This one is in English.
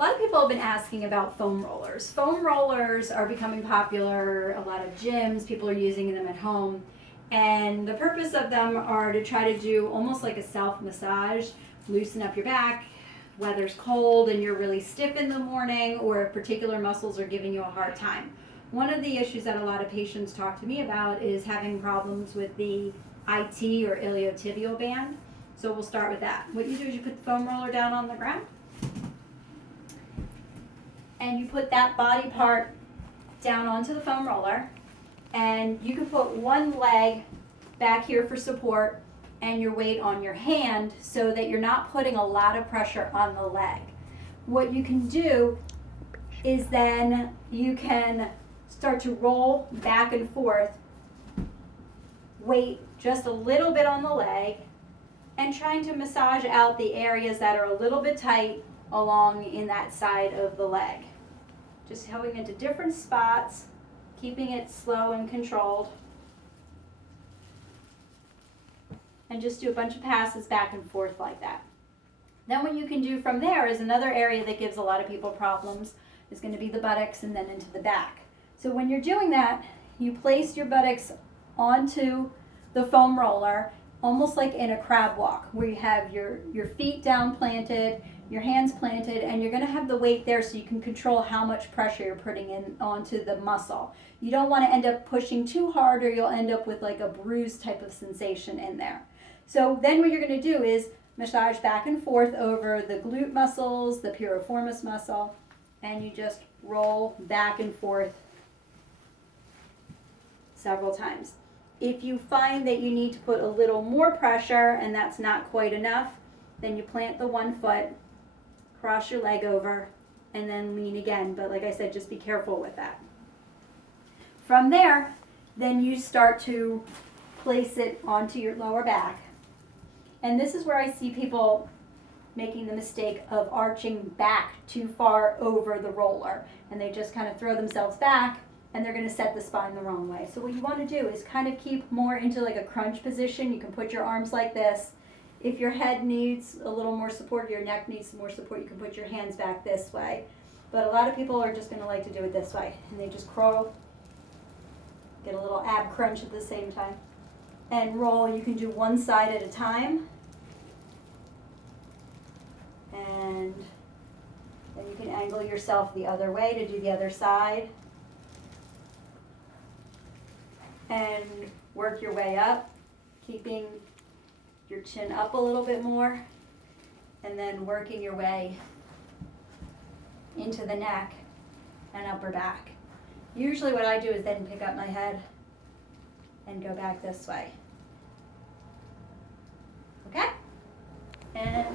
A lot of people have been asking about foam rollers. Foam rollers are becoming popular. A lot of gyms, people are using them at home. And the purpose of them are to try to do almost like a self-massage, loosen up your back. Weather's cold and you're really stiff in the morning, or if particular muscles are giving you a hard time. One of the issues that a lot of patients talk to me about is having problems with the IT or iliotibial band. So we'll start with that. What you do is you put the foam roller down on the ground, and you put that body part down onto the foam roller, and you can put one leg back here for support and your weight on your hand so that you're not putting a lot of pressure on the leg. What you can do is then you can start to roll back and forth, weight just a little bit on the leg, and trying to massage out the areas that are a little bit tight along in that side of the leg. Just going into different spots, keeping it slow and controlled. And just do a bunch of passes back and forth like that. Then what you can do from there is another area that gives a lot of people problems is going to be the buttocks and then into the back. So when you're doing that, you place your buttocks onto the foam roller, almost like in a crab walk, where you have your feet down planted, your hands planted, and you're going to have the weight there so you can control how much pressure you're putting in onto the muscle. You don't want to end up pushing too hard or you'll end up with like a bruise type of sensation in there. So then what you're going to do is massage back and forth over the glute muscles, the piriformis muscle, and you just roll back and forth several times. If you find that you need to put a little more pressure and that's not quite enough, then you plant the one foot, cross your leg over, and then lean again. But like I said, just be careful with that. From there, then you start to place it onto your lower back. And this is where I see people making the mistake of arching back too far over the roller. And they just kind of throw themselves back, and they're going to set the spine the wrong way. So what you want to do is kind of keep more into like a crunch position. You can put your arms like this. If your head needs a little more support, your neck needs some more support, you can put your hands back this way. But a lot of people are just going to like to do it this way. And they just crawl, get a little ab crunch at the same time. And roll. You can do one side at a time. And then you can angle yourself the other way to do the other side. And work your way up, keeping your chin up a little bit more, and then working your way into the neck and upper back. Usually what I do is then pick up my head and go back this way. Okay? And